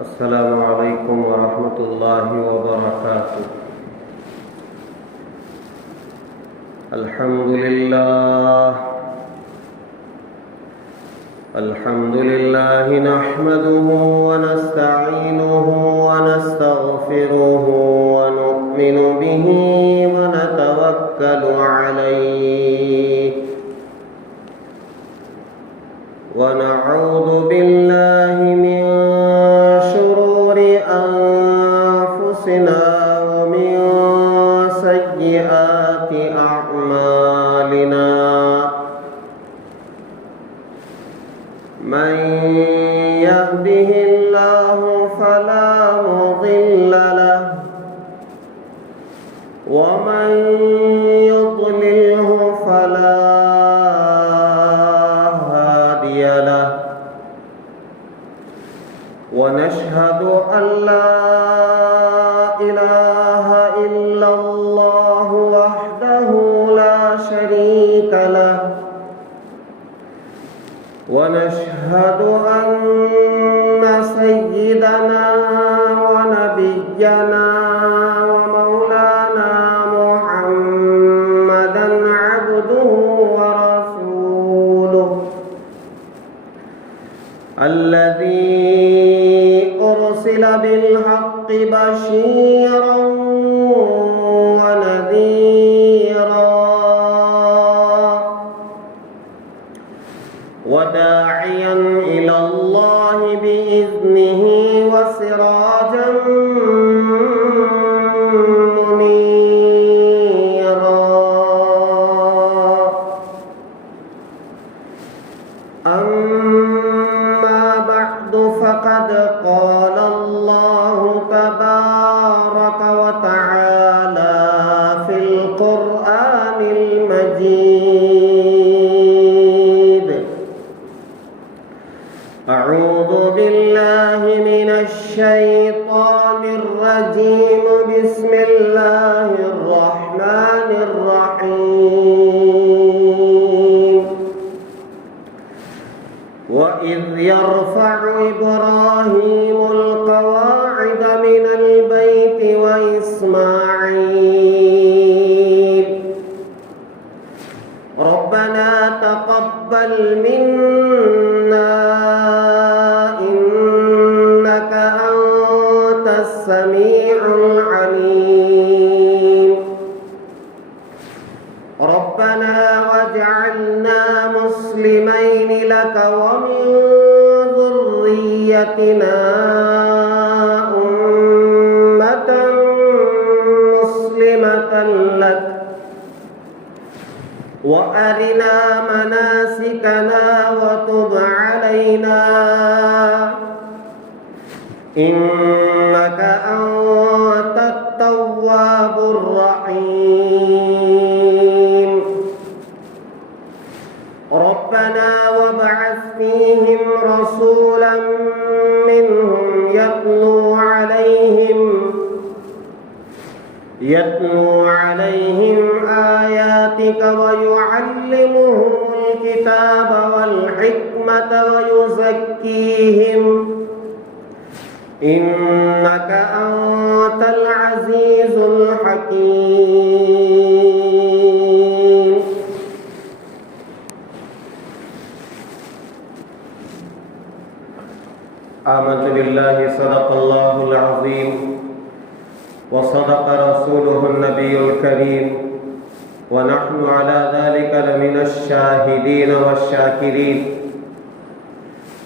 السلام علیکم ورحمۃ اللہ وبرکاتہ۔ الحمد للہ نحمده ونستعینه ونستغفره ونؤمن به ونتوکل علیہ ونعوذ باللہ من شرور انفسنا ومن سیئات اعمالنا، من يهده الله فلا مضل له ومن يضلله فلا هادي له، ونشهد أن لا إله إلا الله وحده لا شريك له، ونشهد أن سيدنا ونبينا ومولانا محمدا عبده ورسوله الذي أرسل بالحق بشيرا ونذيرا وداعيا إلى الله بإذنه وسراجا منيرا، أما بعد فقد قال الله تبارك وتعالى في القرآن المجيد: أعوذ بالله من الشيطان الرجيم، بسم الله الرحمن الرحيم. وإذ يرفع إبراهيم القواعد من البيت وإسماعيل ربنا تقبل منا إنك أنت السميع العليم، ربنا واجعلنا مسلمين لك ومن ذريتنا أمة مسلمة لك وأرنا مناسكنا وتب علينا إنك أنت التواب الرحيم، ربنا وابعث فيهم رسولا منهم يتلو عليهم آياتك ويعلمهم الكتاب والحكمة ويزكيهم إنك أنت العزيز الحكيم. آمنت بالله صدق الله العظيم وصدق رسوله النبي الكريم ونحن على ذلك لمن الشاهدين والشاكرين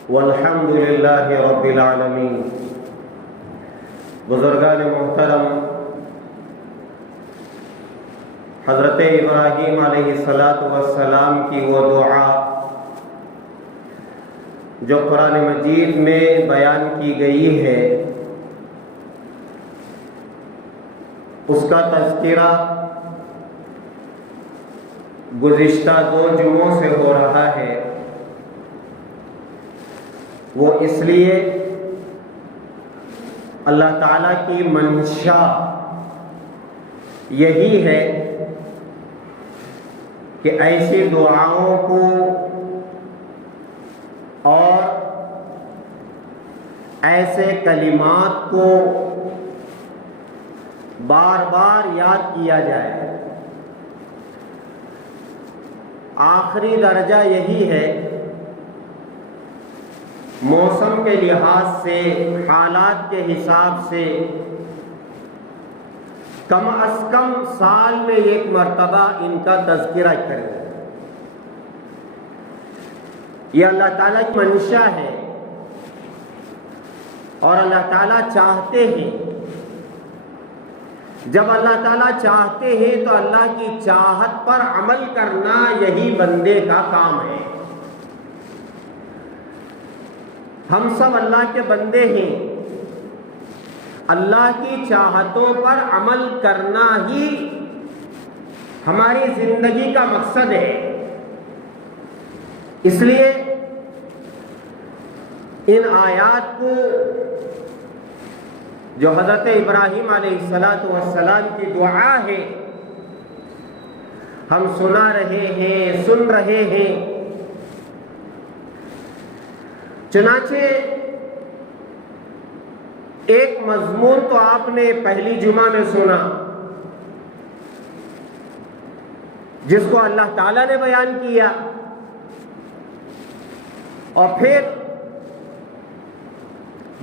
والحمد لله رب العالمين. بزرگان محترم، حضرت ابراہیم علیہ السلام کی وہ دعا جو قرآن مجید میں بیان کی گئی ہے، اس کا تذکرہ گزشتہ 2 جمعوں سے ہو رہا ہے۔ وہ اس لیے اللہ تعالیٰ کی منشا یہی ہے کہ ایسی دعاؤں کو اور ایسے کلمات کو بار بار یاد کیا جائے۔ آخری درجہ یہی ہے، موسم کے لحاظ سے، حالات کے حساب سے کم از کم سال میں ایک مرتبہ ان کا تذکرہ کریں۔ یہ اللہ تعالیٰ کی منشا ہے، اور اللہ تعالیٰ چاہتے ہیں، جب اللہ تعالیٰ چاہتے ہیں تو اللہ کی چاہت پر عمل کرنا یہی بندے کا کام ہے۔ ہم سب اللہ کے بندے ہیں، اللہ کی چاہتوں پر عمل کرنا ہی ہماری زندگی کا مقصد ہے۔ اس لیے ان آیات کو جو حضرت ابراہیم علیہ السلام کی دعا ہے، ہم سنا رہے ہیں، سن رہے ہیں۔ چنانچہ ایک مضمون تو آپ نے پہلی جمعہ میں سنا، جس کو اللہ تعالیٰ نے بیان کیا، اور پھر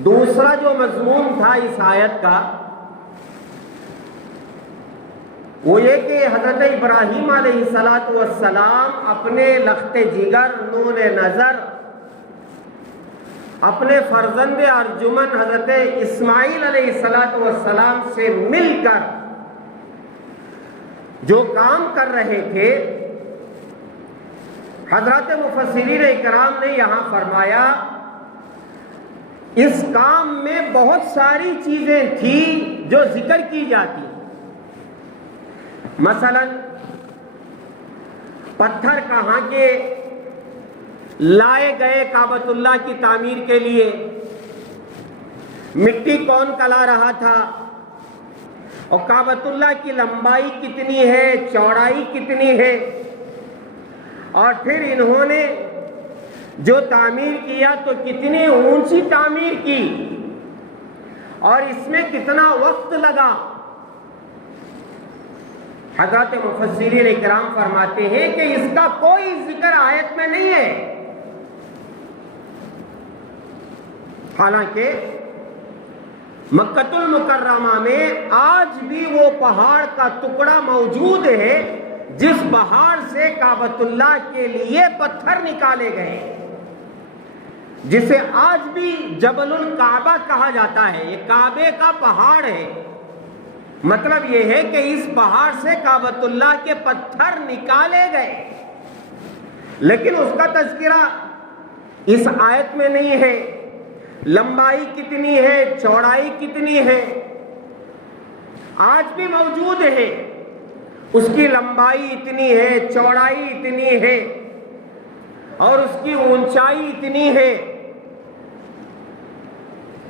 دوسرا جو مضمون تھا اس آیت کا وہ یہ کہ حضرت ابراہیم علیہ السلام اپنے لخت جگر، نور نظر، اپنے فرزند ارجمن حضرت اسماعیل علیہ السلام سے مل کر جو کام کر رہے تھے، حضرات مفسرین اکرام نے یہاں فرمایا اس کام میں بہت ساری چیزیں تھیں جو ذکر کی جاتی۔ مثلا پتھر کہاں کے لائے گئے کعبۃ اللہ کی تعمیر کے لیے، مٹی کون کلا رہا تھا، اور کعبۃ اللہ کی لمبائی کتنی ہے، چوڑائی کتنی ہے، اور پھر انہوں نے جو تعمیر کیا تو کتنی اونچی تعمیر کی، اور اس میں کتنا وقت لگا۔ حضرات مفسرین اکرام فرماتے ہیں کہ اس کا کوئی ذکر آیت میں نہیں ہے، حالانکہ مکۃ المکرمہ میں آج بھی وہ پہاڑ کا ٹکڑا موجود ہے جس پہاڑ سے کعبۃ اللہ کے لیے پتھر نکالے گئے، جسے آج بھی جبل الکعبہ کہا جاتا ہے۔ یہ کعبے کا پہاڑ ہے، مطلب یہ ہے کہ اس پہاڑ سے کعبۃ اللہ کے پتھر نکالے گئے، لیکن اس کا تذکرہ اس آیت میں نہیں ہے۔ لمبائی کتنی ہے، چوڑائی کتنی ہے، آج بھی موجود ہے، اس کی لمبائی اتنی ہے، چوڑائی اتنی ہے، اور اس کی اونچائی اتنی ہے،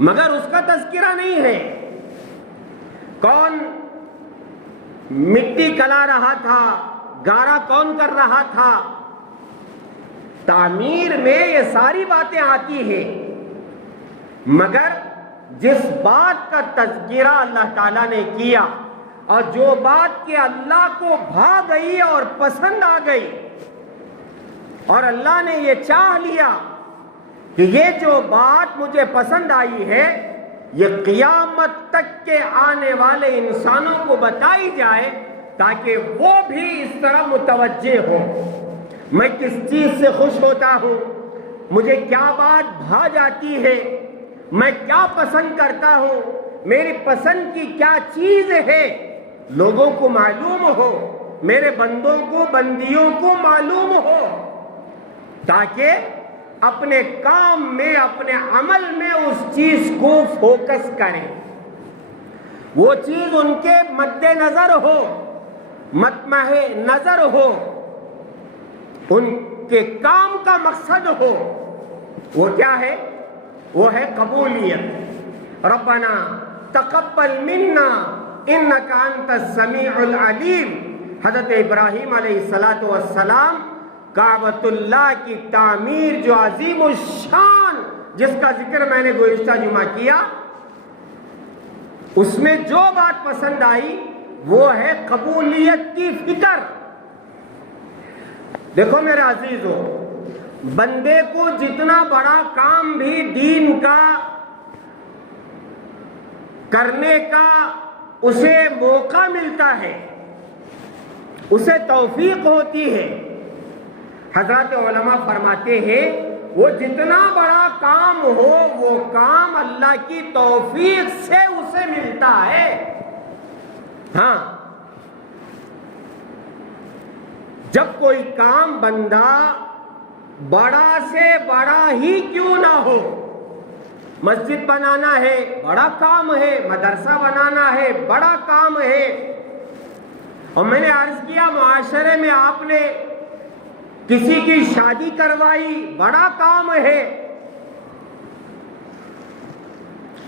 مگر اس کا تذکرہ نہیں ہے۔ کون مٹی کلا رہا تھا، گارا کون کر رہا تھا، تعمیر میں یہ ساری باتیں آتی ہیں، مگر جس بات کا تذکرہ اللہ تعالیٰ نے کیا اور جو بات کہ اللہ کو بھا گئی اور پسند آ گئی، اور اللہ نے یہ چاہ لیا کہ یہ جو بات مجھے پسند آئی ہے یہ قیامت تک کے آنے والے انسانوں کو بتائی جائے تاکہ وہ بھی اس طرح متوجہ ہو۔ میں کس چیز سے خوش ہوتا ہوں، مجھے کیا بات بھا جاتی ہے، میں کیا پسند کرتا ہوں، میری پسند کی کیا چیز ہے، لوگوں کو معلوم ہو، میرے بندوں کو، بندیوں کو معلوم ہو، تاکہ اپنے کام میں، اپنے عمل میں اس چیز کو فوکس کریں، وہ چیز ان کے مد نظر ہو، مطمع نظر ہو، ان کے کام کا مقصد ہو۔ وہ کیا ہے؟ وہ ہے قبولیت۔ ربنا تقبل منا انک انت السمیع العلیم۔ حضرت ابراہیم علیہ السلام کعبۃ اللہ کی تعمیر جو عظیم الشان جس کا ذکر میں نے گزشتہ جمعہ کیا، اس میں جو بات پسند آئی وہ ہے قبولیت کی فکر۔ دیکھو میرے عزیزو، بندے کو جتنا بڑا کام بھی دین کا کرنے کا اسے موقع ملتا ہے، اسے توفیق ہوتی ہے، حضرات علماء فرماتے ہیں وہ جتنا بڑا کام ہو وہ کام اللہ کی توفیق سے اسے ملتا ہے۔ ہاں، جب کوئی کام بندہ بڑا سے بڑا ہی کیوں نہ ہو، مسجد بنانا ہے بڑا کام ہے، مدرسہ بنانا ہے بڑا کام ہے، اور میں نے عرض کیا معاشرے میں آپ نے کسی کی شادی کروائی بڑا کام ہے،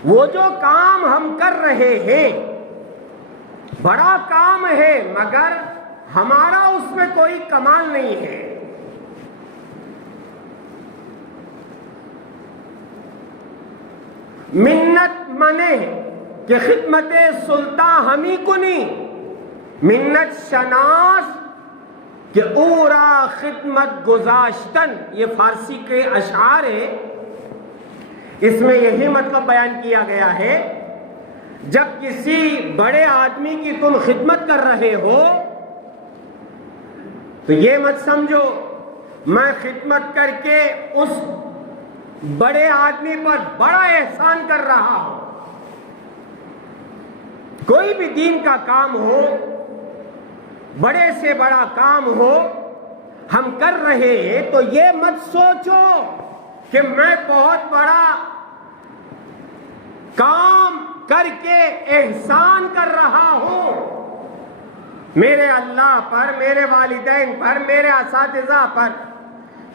وہ جو کام ہم کر رہے ہیں بڑا کام ہے، مگر ہمارا اس میں کوئی کمال نہیں ہے۔ منت منے کہ خدمت سلطان ہمی کنی، منت شناس کہ اورا خدمت گزاشتن، یہ فارسی کے اشعار ہے، اس میں یہی مطلب بیان کیا گیا ہے جب کسی بڑے آدمی کی تم خدمت کر رہے ہو تو یہ مت سمجھو میں خدمت کر کے اس بڑے آدمی پر بڑا احسان کر رہا ہوں۔ کوئی بھی دین کا کام ہو، بڑے سے بڑا کام ہو، ہم کر رہے ہیں تو یہ مت سوچو کہ میں بہت بڑا کام کر کے احسان کر رہا ہوں، میرے اللہ پر، میرے والدین پر، میرے اساتذہ پر،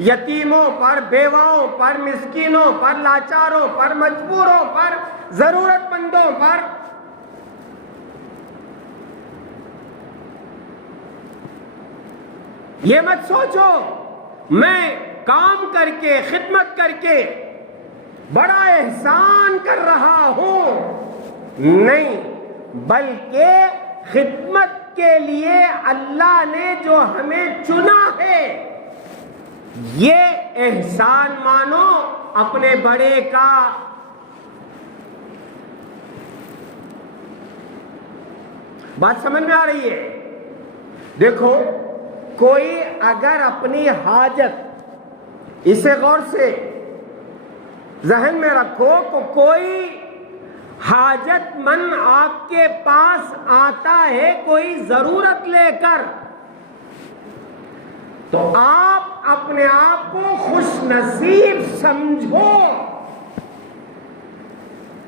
یتیموں پر، بیواؤں پر، مسکینوں پر، لاچاروں پر، مجبوروں پر، ضرورت مندوں پر۔ یہ مت سوچو میں کام کر کے، خدمت کر کے بڑا احسان کر رہا ہوں، نہیں، بلکہ خدمت کے لیے اللہ نے جو ہمیں چنا ہے یہ احسان مانو اپنے بڑے کا۔ بات سمجھ میں آ رہی ہے؟ دیکھو، کوئی اگر اپنی حاجت، اسے غور سے ذہن میں رکھو، کہ کوئی حاجت مند آپ کے پاس آتا ہے کوئی ضرورت لے کر، تو آپ اپنے آپ کو خوش نصیب سمجھو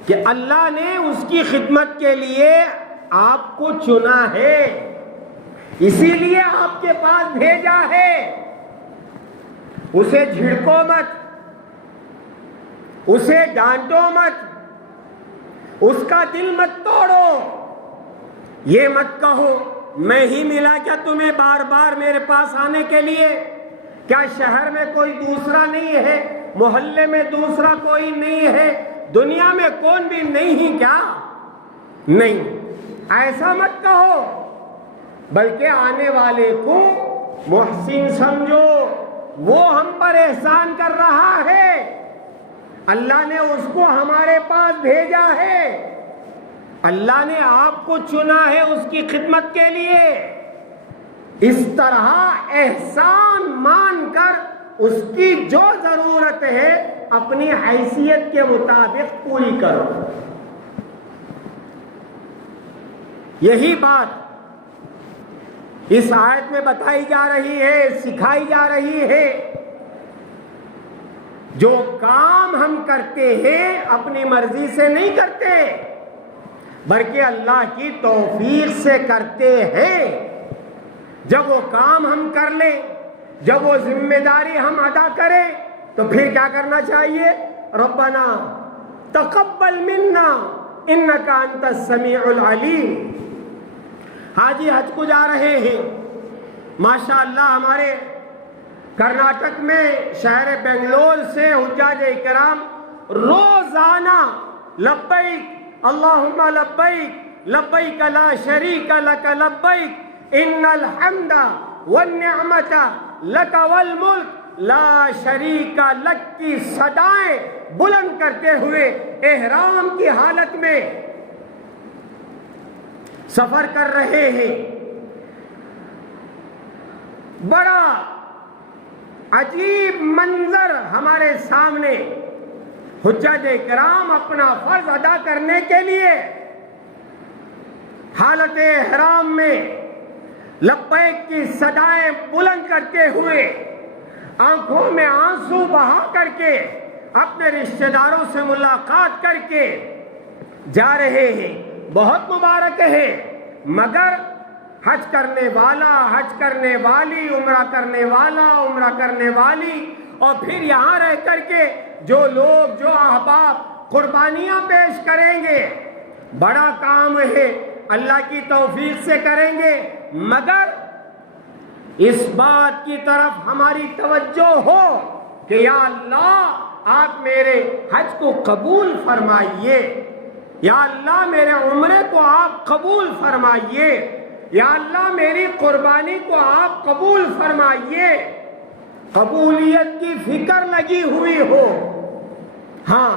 کہ اللہ نے اس کی خدمت کے لیے آپ کو چنا ہے، اسی لیے آپ کے پاس بھیجا ہے۔ اسے جھڑکو مت، اسے ڈانٹو مت، اس کا دل مت توڑو، یہ مت کہو میں ہی ملا کیا تمہیں بار بار میرے پاس آنے کے لیے؟ کیا شہر میں کوئی دوسرا نہیں ہے؟ محلے میں دوسرا کوئی نہیں ہے؟ دنیا میں کون بھی نہیں ہی کیا؟ نہیں، ایسا مت کہو، بلکہ آنے والے کو محسن سمجھو، وہ ہم پر احسان کر رہا ہے، اللہ نے اس کو ہمارے پاس بھیجا ہے، اللہ نے آپ کو چنا ہے اس کی خدمت کے لیے۔ اس طرح احسان مان کر اس کی جو ضرورت ہے اپنی حیثیت کے مطابق پوری کرو۔ یہی بات اس آیت میں بتائی جا رہی ہے، سکھائی جا رہی ہے۔ جو کام ہم کرتے ہیں اپنی مرضی سے نہیں کرتے، بلکہ اللہ کی توفیق سے کرتے ہیں۔ جب وہ کام ہم کر لیں، جب وہ ذمہ داری ہم ادا کریں، تو پھر کیا کرنا چاہیے؟ ربنا تقبل منا انک انت السمیع العلیم۔ حاجی حج کو جا رہے ہیں، ماشاءاللہ ہمارے کرناٹک میں شہر بنگلور سے حجاج اکرام روزانہ لبیک اللہم لبیک لبیک لا شریک لک لبیک ان الحمد والنعمت لک والملک لا شریک لک کی صدائیں بلند کرتے ہوئے احرام کی حالت میں سفر کر رہے ہیں۔ بڑا عجیب منظر ہمارے سامنے، حجاج کرام اپنا فرض ادا کرنے کے لیے حالت احرام میں لبیک کی صدائیں بلند کرتے ہوئے آنکھوں میں آنسو بہا کر کے اپنے رشتہ داروں سے ملاقات کر کے جا رہے ہیں۔ بہت مبارک ہے، مگر حج کرنے والا، حج کرنے والی، عمرہ کرنے والا، عمرہ کرنے والی، اور پھر یہاں رہ کر کے جو لوگ، جو احباب قربانیاں پیش کریں گے، بڑا کام ہے، اللہ کی توفیق سے کریں گے، مگر اس بات کی طرف ہماری توجہ ہو کہ یا اللہ آپ میرے حج کو قبول فرمائیے، یا اللہ میرے عمرے کو آپ قبول فرمائیے، یا اللہ میری قربانی کو آپ قبول فرمائیے، قبولیت کی فکر لگی ہوئی ہو۔ ہاں،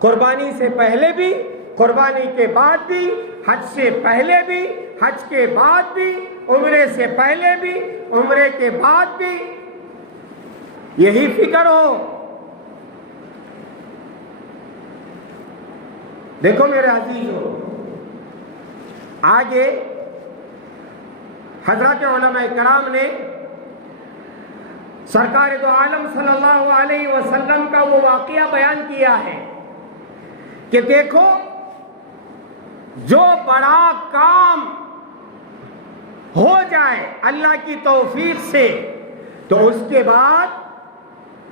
قربانی سے پہلے بھی، قربانی کے بعد بھی، حج سے پہلے بھی، حج کے بعد بھی، عمرے سے پہلے بھی، عمرے کے بعد بھی یہی فکر ہو۔ دیکھو میرے عزیزو، آگے حضرات علماء کرام نے سرکار دو عالم صلی اللہ علیہ وسلم کا وہ واقعہ بیان کیا ہے کہ دیکھو، جو بڑا کام ہو جائے اللہ کی توفیق سے تو اس کے بعد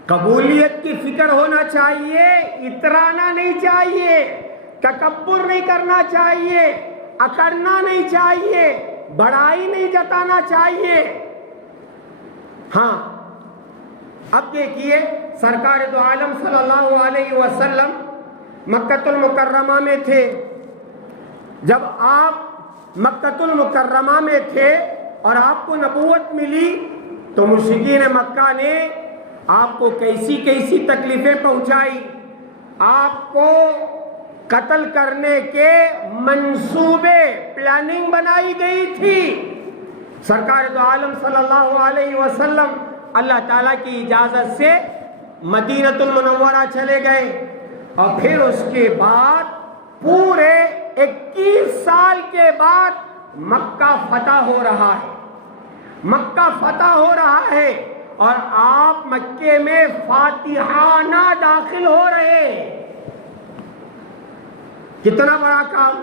قبولیت کی فکر ہونا چاہیے، اترانا نہیں چاہیے، تکبر نہیں کرنا چاہیے، اکڑنا نہیں چاہیے، بڑائی نہیں جتانا چاہیے۔ ہاں، اب دیکھیے سرکار دو عالم صلی اللہ علیہ وسلم مکہ المکرمہ میں تھے۔ جب آپ مکہ المکرمہ میں تھے اور آپ کو نبوت ملی تو مشرکین مکہ نے آپ کو کیسی کیسی تکلیفیں پہنچائی، آپ کو قتل کرنے کے منصوبے، پلاننگ بنائی گئی تھی۔ سرکار دو عالم صلی اللہ علیہ وسلم اللہ تعالیٰ کی اجازت سے مدینہ المنورہ چلے گئے، اور پھر اس کے بعد پورے 21 سال کے بعد مکہ فتح ہو رہا ہے، مکہ فتح ہو رہا ہے، اور آپ مکے میں فاتحانہ داخل ہو رہے ہیں۔ کتنا بڑا کام!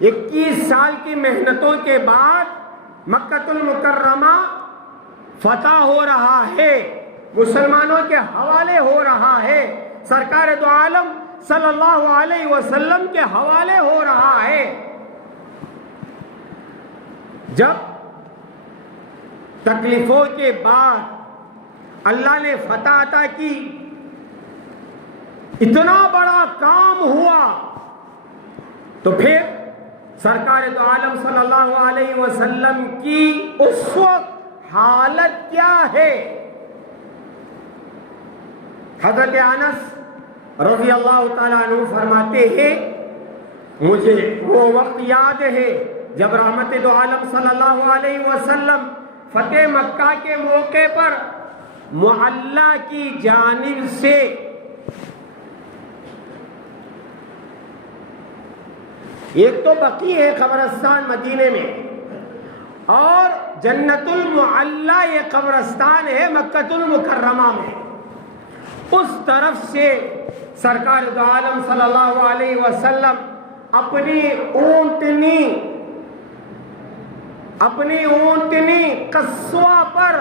21 سال کی محنتوں کے بعد مکہ المکرمہ فتح ہو رہا ہے، مسلمانوں کے حوالے ہو رہا ہے، سرکار دو عالم صلی اللہ علیہ وسلم کے حوالے ہو رہا ہے۔ جب تکلیفوں کے بعد اللہ نے فتح عطا کی، اتنا بڑا کام ہوا، تو پھر سرکار دو عالم صلی اللہ علیہ وسلم کی اس وقت حالت کیا ہے؟ حضرت انس رضی اللہ تعالیٰ عنہ فرماتے ہیں، مجھے وہ وقت یاد ہے جب رحمت دو عالم صلی اللہ علیہ وسلم فتح مکہ کے موقع پر معلّہ کی جانب سے ایک تو بقیع ہے قبرستان مدینے میں، اور جنت المعلّہ یہ قبرستان ہے مکہ المکرمہ میں، اس طرف سے سرکار دو عالم صلی اللہ علیہ وسلم اپنی اونٹنی قصوہ پر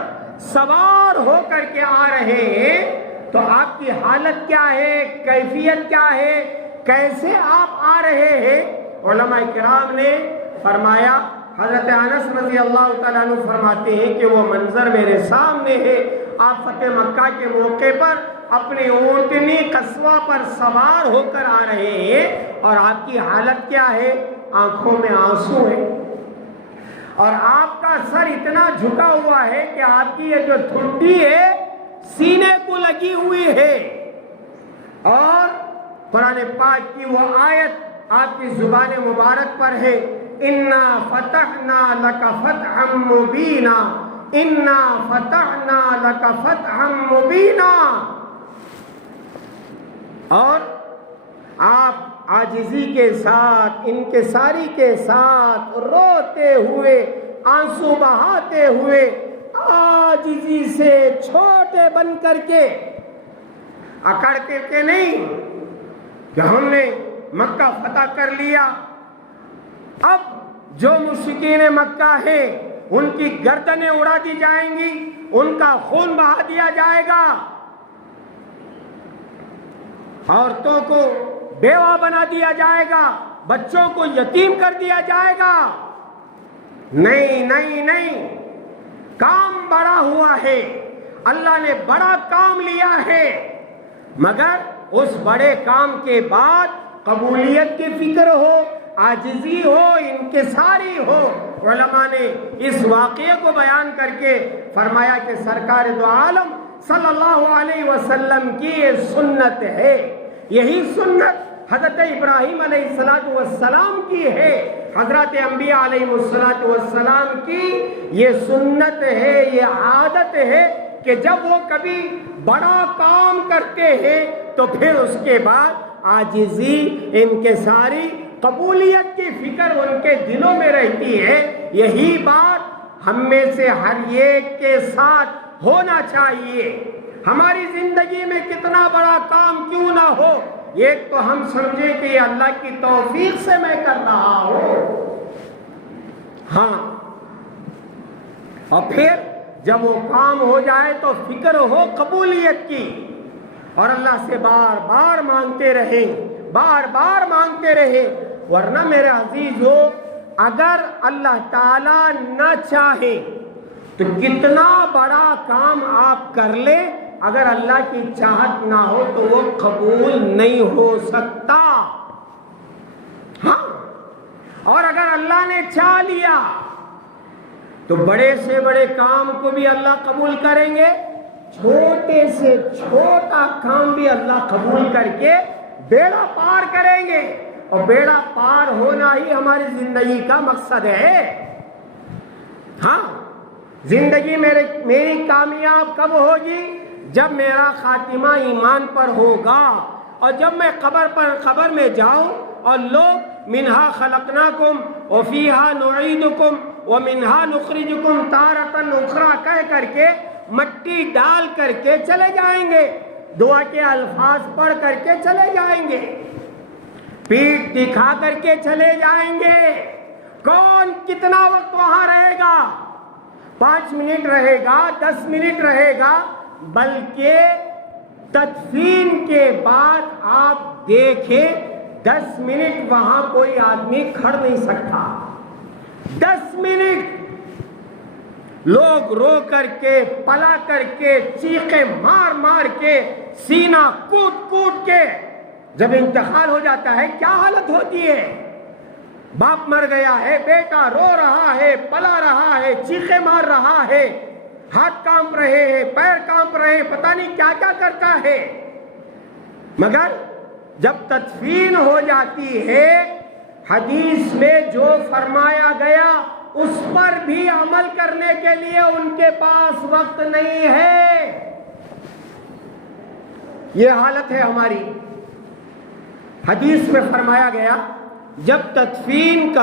سوار ہو کر کے آ رہے ہیں، تو آپ کی حالت کیا ہے، کیفیت کیا ہے، کیسے آپ آ رہے ہیں؟ علماء کرام نے فرمایا، حضرت انس رضی اللہ تعالیٰ عنہ فرماتے ہیں کہ وہ منظر میرے سامنے ہے۔ آپ فتح مکہ کے موقع پر اپنے اونٹنی قصوہ پر سوار ہو کر آ رہے ہیں اور آپ کی حالت کیا ہے؟ آنکھوں میں آنسو ہے اور آپ کا سر اتنا جھکا ہوا ہے کہ آپ کی یہ جو ٹھنڈی ہے سینے کو لگی ہوئی ہے، اور قرآن پاک کی وہ آیت آپ کی زبان مبارک پر ہے، اِنَّا فَتَحْنَا لَكَ فَتْحًا مُبِينًا، اِنَّا فَتَحْنَا لَكَ فَتْحًا مُبِينًا۔ اور آپ عاجزی کے ساتھ، انکساری کے ساتھ، روتے ہوئے، آنسو بہاتے ہوئے، عاجزی سے چھوٹے بن کر کے، اکڑ کے نہیں کہ ہم نے مکہ فتح کر لیا، اب جو مشرکین مکہ ہیں ان کی گردنیں اڑا دی جائیں گی، ان کا خون بہا دیا جائے گا، عورتوں کو بیوہ بنا دیا جائے گا، بچوں کو یتیم کر دیا جائے گا۔ نہیں نہیں نہیں، کام بڑا ہوا ہے، اللہ نے بڑا کام لیا ہے، مگر اس بڑے کام کے بعد قبولیت کی فکر ہو، عاجزی ہو، انکساری ہو۔ علماء نے اس واقعے کو بیان کر کے فرمایا کہ سرکار دو عالم صلی اللہ علیہ وسلم کی یہ سنت ہے، یہی سنت حضرت ابراہیم علیہ السلام کی ہے، حضرت انبیاء علیہ السلام کی یہ سنت ہے، یہ عادت ہے کہ جب وہ کبھی بڑا کام کرتے ہیں تو پھر اس کے بعد عاجزی، انکساری، قبولیت کی فکر ان کے دلوں میں رہتی ہے۔ یہی بات ہم میں سے ہر ایک کے ساتھ ہونا چاہیے۔ ہماری زندگی میں کتنا بڑا کام کیوں نہ ہو، ایک تو ہم سمجھیں کہ یہ اللہ کی توفیق سے میں کر رہا ہوں، ہاں، اور پھر جب وہ کام ہو جائے تو فکر ہو قبولیت کی، اور اللہ سے بار بار مانگتے رہیں، بار بار مانگتے رہیں۔ ورنہ میرے عزیزو، اگر اللہ تعالیٰ نہ چاہے تو کتنا بڑا کام آپ کر لیں، اگر اللہ کی چاہت نہ ہو تو وہ قبول نہیں ہو سکتا۔ ہاں، اور اگر اللہ نے چاہ لیا تو بڑے سے بڑے کام کو بھی اللہ قبول کریں گے، چھوٹے سے چھوٹا کام بھی اللہ قبول کر کے بیڑا پار کریں گے، اور بیڑا پار ہونا ہی ہماری زندگی کا مقصد ہے۔ ہاں، زندگی میری کامیاب کب ہوگی؟ جب میرا خاتمہ ایمان پر ہوگا، اور جب میں قبر میں جاؤں اور لوگ منہا خلقناکم وفیہا نعیدکم ومنہا نخرجکم تارۃ اخری کہہ کر کے مٹی ڈال کر کے چلے جائیں گے، دعا کے الفاظ پڑھ کر کے چلے جائیں گے، پیٹھ دکھا کر کے چلے جائیں گے، کون کتنا وقت وہاں رہے گا؟ 5 منٹ رہے گا، 10 منٹ رہے گا، بلکہ تدفین کے بعد آپ دیکھیں 10 منٹ وہاں کوئی آدمی کھڑ نہیں سکتا۔ 10 منٹ لوگ رو کر کے، پلا کر کے، چیخیں مار مار کے، سینہ کوٹ کوٹ کے، جب انتقال ہو جاتا ہے کیا حالت ہوتی ہے؟ باپ مر گیا ہے، بیٹا رو رہا ہے، پلا رہا ہے، چیخیں مار رہا ہے، ہاتھ کانپ رہے ہیں، پیر کانپ رہے ہیں، پتہ نہیں کیا کیا کرتا ہے، مگر جب تدفین ہو جاتی ہے، حدیث میں جو فرمایا گیا اس پر بھی عمل کرنے کے لیے ان کے پاس وقت نہیں ہے۔ یہ حالت ہے ہماری۔ حدیث میں فرمایا گیا جب تدفین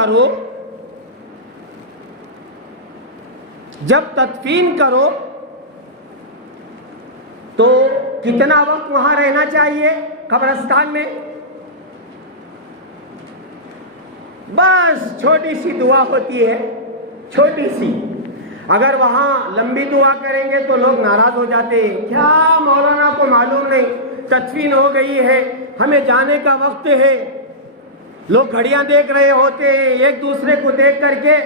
کرو تو کتنا وقت وہاں رہنا چاہیے قبرستان میں؟ بس چھوٹی سی دعا ہوتی ہے، چھوٹی سی۔ اگر وہاں لمبی دعا کریں گے تو لوگ ناراض ہو جاتے ہیں، کیا مولانا کو معلوم نہیں تدفین ہو گئی ہے، ہمیں جانے کا وقت ہے۔ لوگ گھڑیاں دیکھ رہے ہوتے ہیں، ایک دوسرے کو دیکھ کر کے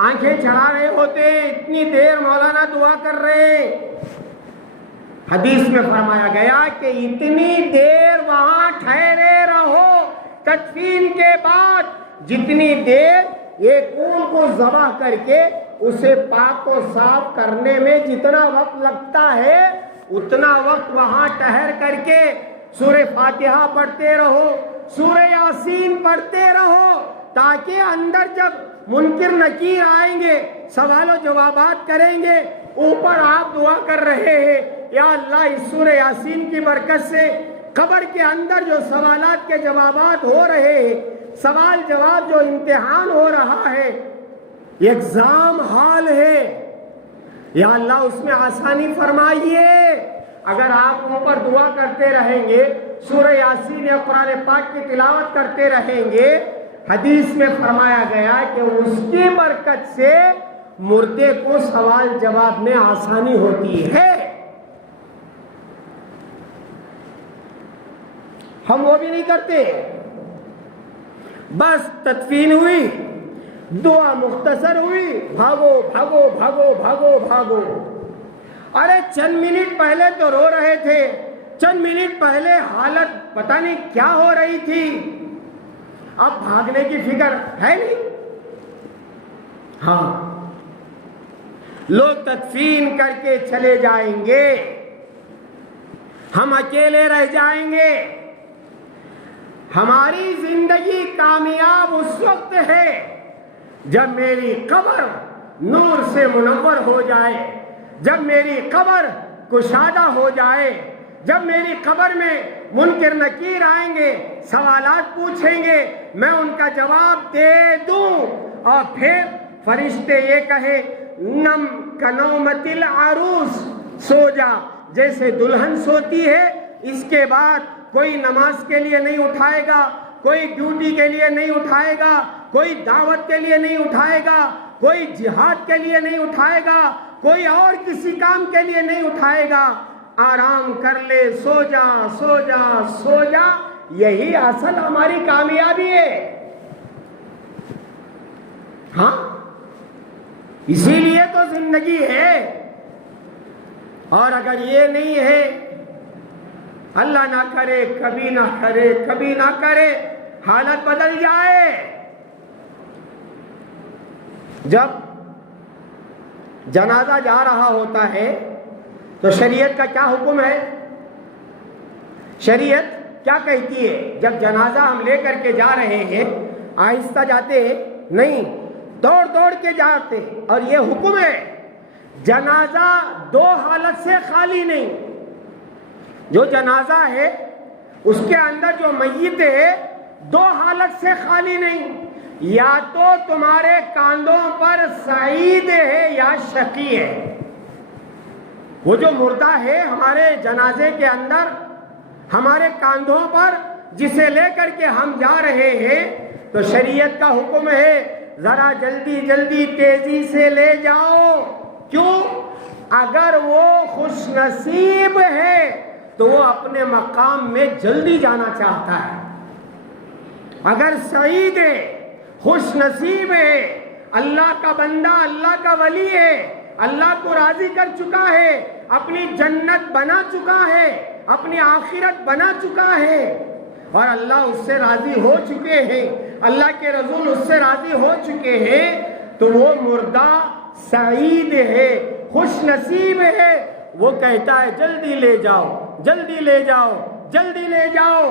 آنکھیں چڑھا رہے ہوتے ہیں، اتنی دیر مولانا دعا کر رہے ہیں۔ حدیث میں فرمایا گیا کہ اتنی دیر وہاں ٹھہرے رہو تدفین کے بعد جتنی دیر ایک اونٹ کو ذبح کر کے اسے پاک و صاف کرنے میں جتنا وقت لگتا ہے اتنا وقت وہاں ٹھہر کر کے سورہ فاتحہ پڑھتے رہو، سورہ یاسین پڑھتے رہو، تاکہ اندر جب منکر نکیر آئیں گے سوال و جوابات کریں گے، اوپر آپ دعا کر رہے ہیں یا اللہ اس سورہ یاسین کی برکت سے قبر کے اندر جو سوالات کے جوابات ہو رہے ہیں، سوال جواب جو امتحان ہو رہا ہے، ایگزام ہال ہے، یا اللہ اس میں آسانی فرمائیے۔ اگر آپ اوپر دعا کرتے رہیں گے، سورہ یاسین یا قرآن پاک کی تلاوت کرتے رہیں گے، حدیث میں فرمایا گیا کہ اس کی برکت سے مردے کو سوال جواب میں آسانی ہوتی ہے۔ ہم وہ بھی نہیں کرتے، بس تدفین ہوئی، دعا مختصر ہوئی، بھاگو بھاگو بھاگو بھاگو بھاگو۔ ارے چند منٹ پہلے تو رو رہے تھے، چند منٹ پہلے حالت پتہ نہیں کیا ہو رہی تھی، اب بھاگنے کی فکر ہے نہیں۔ ہاں، لوگ تدفین کر کے چلے جائیں گے، ہم اکیلے رہ جائیں گے۔ ہماری زندگی کامیاب اس وقت ہے جب میری قبر نور سے منور ہو جائے، جب میری قبر کشادہ ہو جائے، جب میری قبر میں منکر نکیر آئیں گے، سوالات پوچھیں گے، میں ان کا جواب دے دوں، اور پھر فرشتے یہ کہے نم کنومت العروس، سو جا جیسے دلہن سوتی ہے۔ اس کے بعد کوئی نماز کے لیے نہیں اٹھائے گا، کوئی ڈیوٹی کے لیے نہیں اٹھائے گا، کوئی دعوت کے لیے نہیں اٹھائے گا، کوئی جہاد کے لیے نہیں اٹھائے گا، کوئی اور کسی کام کے لیے نہیں اٹھائے گا۔ آرام کر لے، سو جا سو جا سو جا، یہی اصل ہماری کامیابی ہے۔ ہاں، اسی لیے تو زندگی ہے۔ اور اگر یہ نہیں ہے، اللہ نہ کرے کبھی نہ کرے کبھی نہ کرے، حالت بدل جائے، جب جنازہ جا رہا ہوتا ہے تو شریعت کا کیا حکم ہے؟ شریعت کیا کہتی ہے؟ جب جنازہ ہم لے کر کے جا رہے ہیں، آہستہ جاتے ہیں نہیں، دوڑ دوڑ کے جاتے، اور یہ حکم ہے جنازہ دو حالت سے خالی نہیں۔ جو جنازہ ہے اس کے اندر جو میت ہے دو حالت سے خالی نہیں، یا تو تمہارے کاندھوں پر سعید ہے یا شقی ہے۔ وہ جو مردہ ہے ہمارے جنازے کے اندر، ہمارے کاندھوں پر، جسے لے کر کے ہم جا رہے ہیں، تو شریعت کا حکم ہے ذرا جلدی جلدی تیزی سے لے جاؤ۔ کیوں؟ اگر وہ خوش نصیب ہے تو وہ اپنے مقام میں جلدی جانا چاہتا ہے، اگر سعید ہے، خوش نصیب ہے، اللہ کا بندہ، اللہ کا ولی ہے، اللہ کو راضی کر چکا ہے، اپنی جنت بنا چکا ہے، اپنی آخرت بنا چکا ہے، اور اللہ اس سے راضی ہو چکے ہیں، اللہ کے رسول اس سے راضی ہو چکے ہیں، تو وہ مردہ سعید ہے، خوش نصیب ہے۔ وہ کہتا ہے جلدی لے جاؤ، جلدی لے جاؤ، جلدی لے جاؤ۔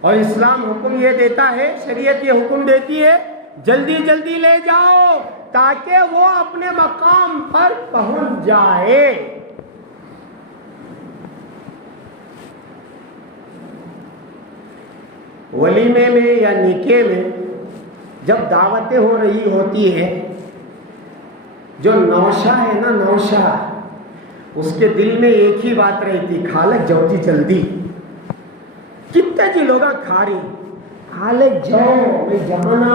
اور اسلام حکم یہ دیتا ہے، شریعت یہ حکم دیتی ہے جلدی جلدی لے جاؤ تاکہ وہ اپنے مقام پر پہنچ جائے۔ ولیمے میں یا نکاح میں جب دعوتیں ہو رہی ہوتی ہے، جو نوشہ ہے نا، نوشہ، اس کے دل میں ایک ہی بات رہتی، کھالک جاؤ جی جلدی۔ کتنے جی لوگ کھا رہی، کھالک جاؤ میں جانا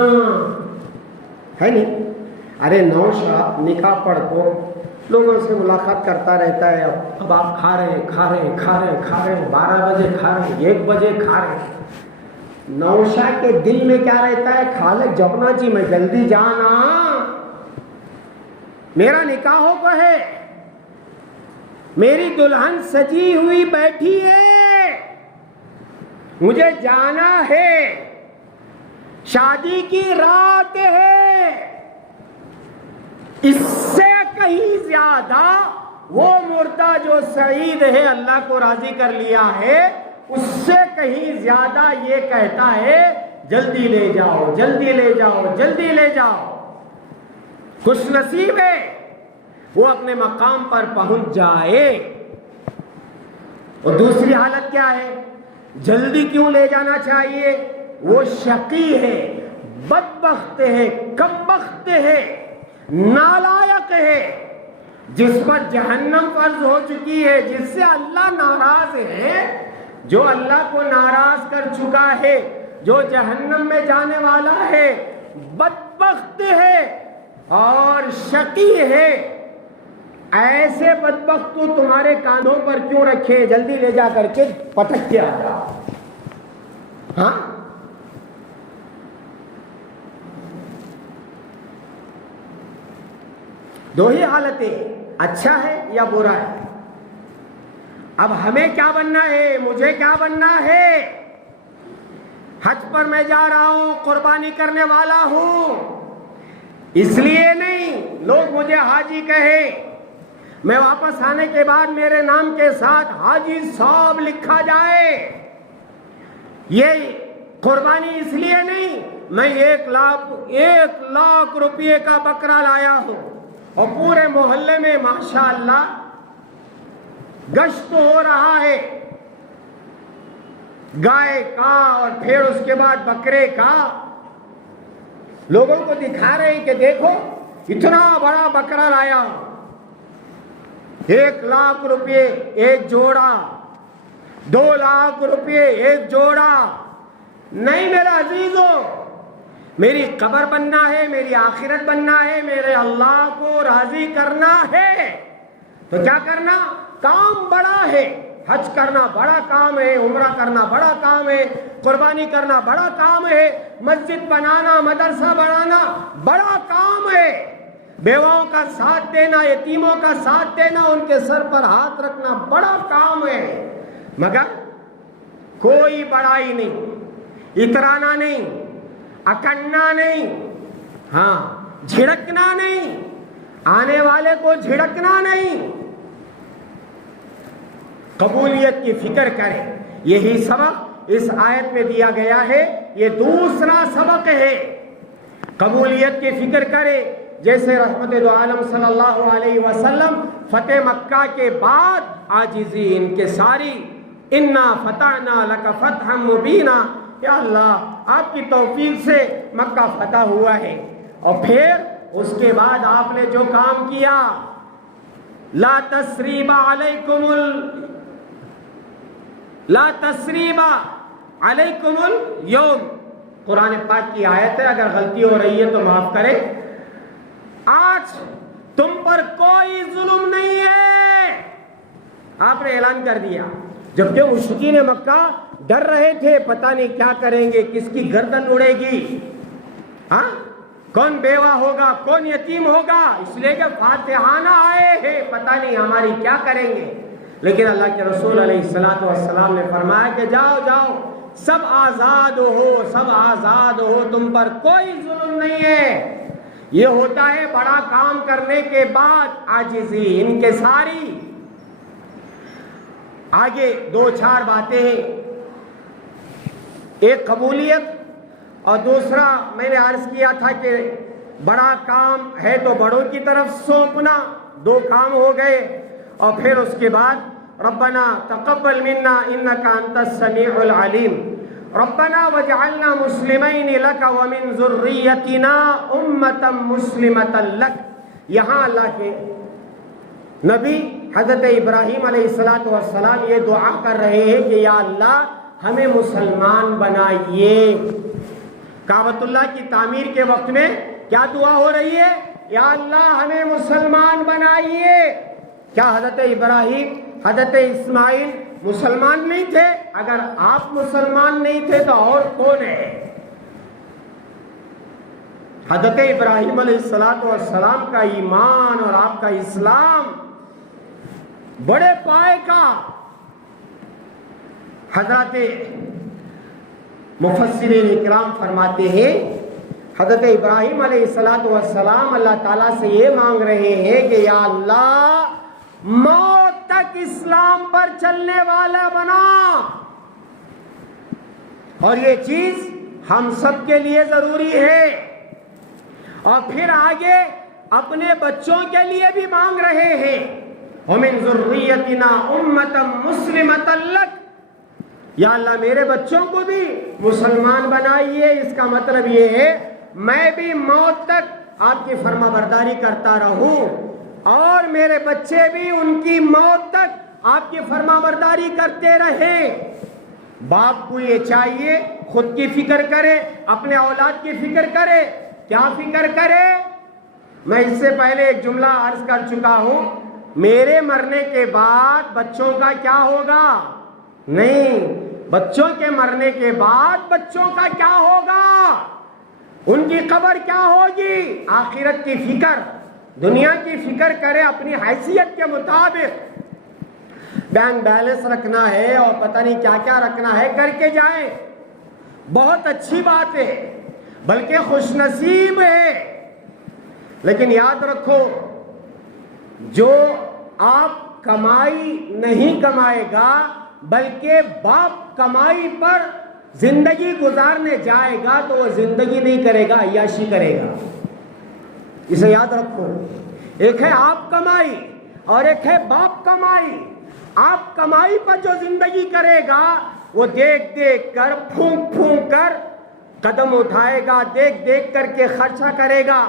ہے نہیں۔ ارے نوشہ نکاح پڑھ کو لوگوں سے ملاقات کرتا رہتا ہے، اب آپ کھا رہے کھا رہے کھا رہے کھا رہے، 12 بجے کھا رہے، 1 بجے کھا رہے۔ نوشہ کے دل میں کیا رہتا ہے؟ کھالک جپنا جی میں جلدی جانا، میرا نکاح ہو کو ہے۔ میری دلہن سجی ہوئی بیٹھی ہے، مجھے جانا ہے، شادی کی رات ہے، اس سے کہیں زیادہ وہ مردہ جو سعید ہے، اللہ کو راضی کر لیا ہے، اس سے کہیں زیادہ یہ کہتا ہے جلدی لے جاؤ، جلدی لے جاؤ، جلدی لے جاؤ۔ خوش نصیب ہے وہ اپنے مقام پر پہنچ جائے۔ اور دوسری حالت کیا ہے؟ جلدی کیوں لے جانا چاہیے؟ وہ شقی ہے، بدبخت ہے، کمبخت ہے، نالائق ہے، جس پر جہنم فرض ہو چکی ہے، جس سے اللہ ناراض ہے، جو اللہ کو ناراض کر چکا ہے، جو جہنم میں جانے والا ہے، بدبخت ہے اور شقی ہے۔ ایسے بدبخت کو تمہارے کاندھوں پر کیوں رکھے؟ جلدی لے جا کر کے پٹک کے آ جا۔ ہاں، دو ہی حالتیں، اچھا ہے یا برا ہے۔ اب ہمیں کیا بننا ہے؟ مجھے کیا بننا ہے؟ حج پر میں جا رہا ہوں، قربانی کرنے والا ہوں، اس لیے نہیں لوگ مجھے حاجی کہے، میں واپس آنے کے بعد میرے نام کے ساتھ حاجی صاحب لکھا جائے۔ یہ قربانی اس لیے نہیں میں 1,00,000 روپے کا بکرا لایا ہوں اور پورے محلے میں ماشاءاللہ گشت ہو رہا ہے گائے کا اور پھر اس کے بعد بکرے کا، لوگوں کو دکھا رہے ہیں کہ دیکھو اتنا بڑا بکرا لایا، 1,00,000 روپے ایک جوڑا، 2,00,000 روپے ایک جوڑا۔ نہیں میرے عزیزوں، میری قبر بننا ہے، میری آخرت بننا ہے، میرے اللہ کو راضی کرنا ہے، تو کیا کرنا؟ کام بڑا ہے، حج کرنا بڑا کام ہے، عمرہ کرنا بڑا کام ہے، قربانی کرنا بڑا کام ہے، مسجد بنانا، مدرسہ بنانا بڑا کام ہے، بیواؤں کا ساتھ دینا، یتیموں کا ساتھ دینا، ان کے سر پر ہاتھ رکھنا بڑا کام ہے، مگر کوئی بڑائی نہیں، اترانا نہیں، اکڑنا نہیں، ہاں جھڑکنا نہیں، آنے والے کو جھڑکنا نہیں، قبولیت کی فکر کرے۔ یہی سبق اس آیت میں دیا گیا ہے، یہ دوسرا سبق ہے، قبولیت کی فکر کرے۔ جیسے رحمت دو عالم صلی اللہ علیہ وسلم فتح مکہ کے بعد عاجزی ان کے ساری، انا فتحنا لک فتحا مبینا، یا اللہ آپ کی توفیق سے مکہ فتح ہوا ہے، اور پھر اس کے بعد آپ نے جو کام کیا، لا تثریب علیکم اليوم، قرآن پاک کی آیت ہے، اگر غلطی ہو رہی ہے تو معاف کریں، آج تم پر کوئی ظلم نہیں ہے، آپ نے اعلان کر دیا، جبکہ مشرکین مکہ ڈر رہے تھے، پتہ نہیں کیا کریں گے، کس کی گردن اڑے گی، ہاں کون بیوہ ہوگا، کون یتیم ہوگا، اس لیے کہ فاتحانہ آئے ہیں، پتہ نہیں ہماری کیا کریں گے، لیکن اللہ کے رسول علیہ السلام نے فرمایا کہ جاؤ جاؤ، سب آزاد ہو، سب آزاد ہو، تم پر کوئی ظلم نہیں ہے۔ یہ ہوتا ہے بڑا کام کرنے کے بعد عاجزی ان کے ساری۔ آگے دو چار باتیں ہیں، ایک قبولیت اور دوسرا میں نے عرض کیا تھا کہ بڑا کام ہے تو بڑوں کی طرف سونپنا، دو کام ہو گئے، اور پھر اس کے بعد ربنا تقبل منا انک انت السمیع العلیم، ربنا واجعلنا مسلمین لک ومن ذریتنا امۃ مسلمۃ لک۔ یہاں اللہ کے نبی حضرت ابراہیم علیہ السلام یہ دعا کر رہے ہیں کہ یا اللہ ہمیں مسلمان بنائیے۔ کعبۃ اللہ کی تعمیر کے وقت میں کیا دعا ہو رہی ہے؟ یا اللہ ہمیں مسلمان بنائیے۔ کیا حضرت ابراہیم، حضرت اسماعیل مسلمان نہیں تھے؟ اگر آپ مسلمان نہیں تھے تو اور کون ہے؟ حضرت ابراہیم علیہ السلام کا ایمان اور آپ کا اسلام بڑے پائے کا حضرت مفسرین اکرام فرماتے ہیں حضرت ابراہیم علیہ السلام اللہ تعالیٰ سے یہ مانگ رہے ہیں کہ یا اللہ موت تک اسلام پر چلنے والا بنا، اور یہ چیز ہم سب کے لیے ضروری ہے۔ اور پھر آگے اپنے بچوں کے لیے بھی مانگ رہے ہیں وَمِن ذُرِّيَّتِنَا أُمَّةً مُسْلِمَةً لَكَ، یا اللہ میرے بچوں کو بھی مسلمان بنائیے۔ اس کا مطلب یہ ہے میں بھی موت تک آپ کی فرما برداری کرتا رہوں، اور میرے بچے بھی ان کی موت تک آپ کی فرما برداری کرتے رہے۔ باپ کو یہ چاہیے خود کی فکر کرے، اپنے اولاد کی فکر کرے۔ کیا فکر کرے؟ میں اس سے پہلے ایک جملہ عرض کر چکا ہوں، میرے مرنے کے بعد بچوں کا کیا ہوگا؟ نہیں، بچوں کے مرنے کے بعد بچوں کا کیا ہوگا؟ ان کی قبر کیا ہوگی؟ آخرت کی فکر، دنیا کی فکر کرے اپنی حیثیت کے مطابق۔ بینک بیلنس رکھنا ہے اور پتہ نہیں کیا کیا رکھنا ہے، کر کے جائیں، بہت اچھی بات ہے، بلکہ خوش نصیب ہے۔ لیکن یاد رکھو، جو آپ کمائی نہیں کمائے گا بلکہ باپ کمائی پر زندگی گزارنے جائے گا تو وہ زندگی نہیں کرے گا، عیاشی کرے گا۔ اسے یاد رکھو، ایک ہے آپ کمائی اور ایک ہے باپ کمائی۔ آپ کمائی پر جو زندگی کرے گا وہ دیکھ دیکھ کر، پھونک پھونک کر قدم اٹھائے گا، دیکھ دیکھ کر کے خرچہ کرے گا،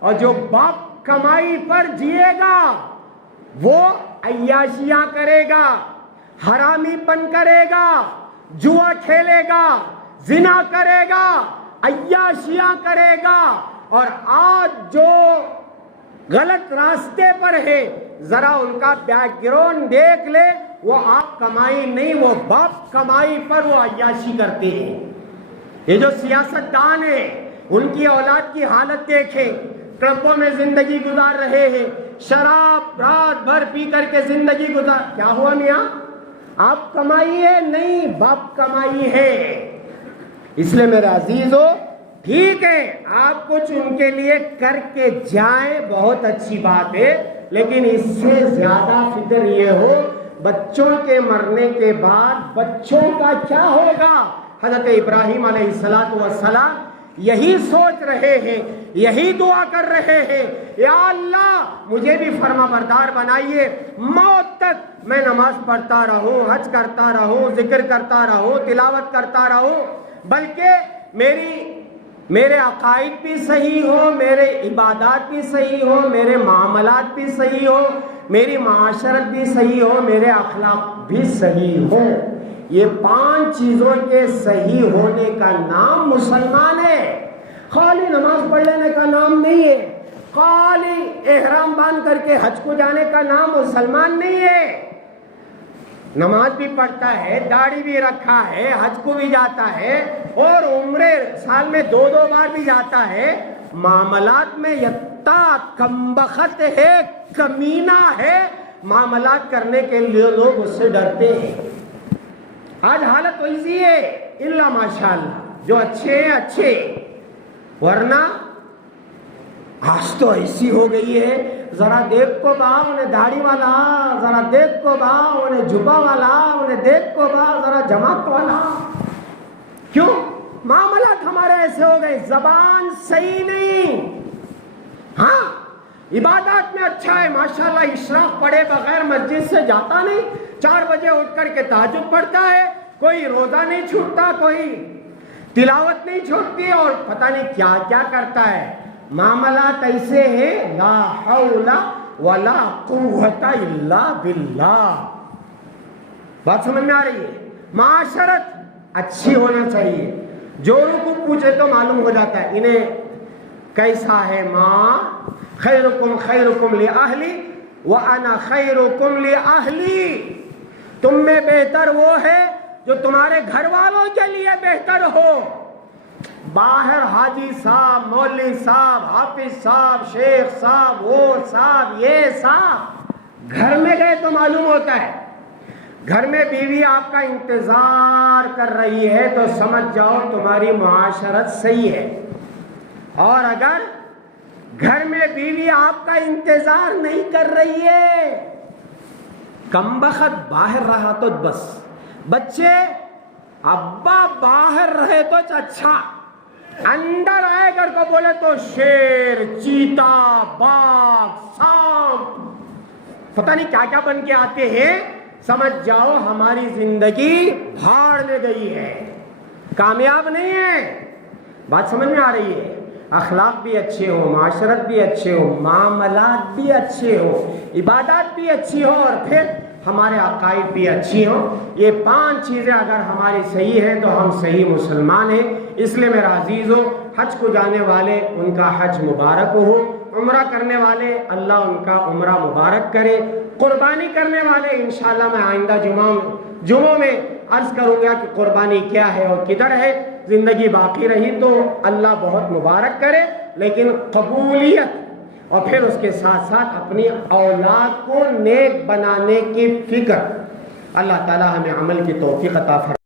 اور جو باپ کمائی پر جیے گا وہ عیاشیاں کرے گا، حرامی پن کرے گا، جوا کھیلے گا، زنا کرے گا، عیاشیاں کرے گا۔ اور آج جو غلط راستے پر ہے، ذرا ان کا بیک گراؤنڈ دیکھ لے، وہ آپ کمائی نہیں، وہ باپ کمائی پر وہ عیاشی کرتے ہیں۔ یہ جو سیاست دان ہیں ان کی اولاد کی حالت دیکھیں، کلبوں میں زندگی گزار رہے ہیں، شراب رات بھر پی کر کے زندگی گزار۔ کیا ہوا میاں؟ آپ کمائی ہے؟ نہیں، باپ کمائی ہے۔ اس لیے میرے عزیزو، ٹھیک ہے آپ کچھ ان کے لیے کر کے جائیں، بہت اچھی بات ہے، لیکن اس سے زیادہ فکر یہ ہو بچوں کے مرنے کے بعد بچوں کا کیا ہوگا۔ حضرت ابراہیم علیہ السلام یہی سوچ رہے ہیں، یہی دعا کر رہے ہیں، یا اللہ مجھے بھی فرما بردار بنائیے، موت تک میں نماز پڑھتا رہوں، حج کرتا رہوں، ذکر کرتا رہوں، تلاوت کرتا رہوں، بلکہ میرے عقائد بھی صحیح ہو، میرے عبادات بھی صحیح ہو، میرے معاملات بھی صحیح ہو، میری معاشرت بھی صحیح ہو، میرے اخلاق بھی صحیح ہو۔ یہ 5 چیزوں کے صحیح ہونے کا نام مسلمان ہے، خالی نماز پڑھ لینے کا نام نہیں ہے، خالی احرام باندھ کر کے حج کو جانے کا نام مسلمان نہیں ہے۔ نماز بھی پڑھتا ہے، داڑھی بھی رکھا ہے، حج کو بھی جاتا ہے، اور عمرے سال میں 2 بار بھی جاتا ہے، معاملات میں یتا کمبخت ہے، کمینہ ہے، معاملات کرنے کے لیے لوگ اس سے ڈرتے ہیں۔ آج حالت ویسی ہے، اللہ ماشاءاللہ، جو اچھے ہیں اچھے، ورنہ آج تو ایسی ہو گئی ہے، ذرا دیکھ کو با انہیں داڑھی والا، ذرا دیکھ کو با انہیں جبہ والا، انہیں دیکھ کو با ذرا جماعت والا۔ کیوں؟ معاملات ہمارے ایسے ہو گئے، زبان صحیح نہیں۔ ہاں عبادات میں اچھا ہے ماشاءاللہ، اشراق پڑھے بغیر مسجد سے جاتا نہیں، 4 بجے اٹھ کر کے تہجد پڑھتا ہے، کوئی روزہ نہیں چھوٹتا، کوئی تلاوت نہیں چھوٹتی، اور پتہ نہیں کیا کیا کرتا ہے۔ معاملات ایسے ہیں، لا حول ولا قوت الا باللہ۔ بات سمجھ میں آ رہی ہے؟ معاشرت اچھی ہونا چاہیے، جوروں کو پوچھے تو معلوم ہو جاتا ہے انہیں کیسا ہے ماں۔ خیرکم خیرکم لأہلی وانا خیرکم لأہلی، تم میں بہتر وہ ہے جو تمہارے گھر والوں کے لیے بہتر ہو۔ باہر حاجی صاحب، مولوی صاحب، حافظ صاحب، شیخ صاحب، وہ صاحب، یہ صاحب، گھر میں گئے تو معلوم ہوتا ہے. گھر میں بیوی آپ کا انتظار کر رہی ہے تو سمجھ جاؤ تمہاری معاشرت صحیح ہے. اور اگر گھر میں بیوی آپ کا انتظار نہیں کر رہی ہے، کمبخت باہر رہا تو بس، بچے ابا باہر رہے تو اچھا، اندر آئے گھر کو بولے تو شیر، چیتا، باغ، سانپ، پتہ نہیں کیا کیا بن کے آتے ہیں، سمجھ جاؤ ہماری زندگی بھاڑ میں گئی ہے، کامیاب نہیں ہے. بات سمجھ میں آ رہی ہے؟ اخلاق بھی اچھے ہو، معاشرت بھی اچھے ہو، معاملات بھی اچھے ہو، عبادات بھی اچھی ہو، اور پھر ہمارے عقائد بھی اچھی ہوں. یہ 5 چیزیں اگر ہماری صحیح ہیں تو ہم صحیح مسلمان ہیں. اس لیے میرا عزیزو، حج کو جانے والے ان کا حج مبارک ہو، عمرہ کرنے والے اللہ ان کا عمرہ مبارک کرے، قربانی کرنے والے انشاءاللہ میں آئندہ جمعوں میں عرض کروں گا کہ قربانی کیا ہے اور کدھر ہے. زندگی باقی رہی تو اللہ بہت مبارک کرے، لیکن قبولیت اور پھر اس کے ساتھ ساتھ اپنی اولاد کو نیک بنانے کی فکر، اللہ تعالی ہمیں عمل کی توفیق عطا فرمائے.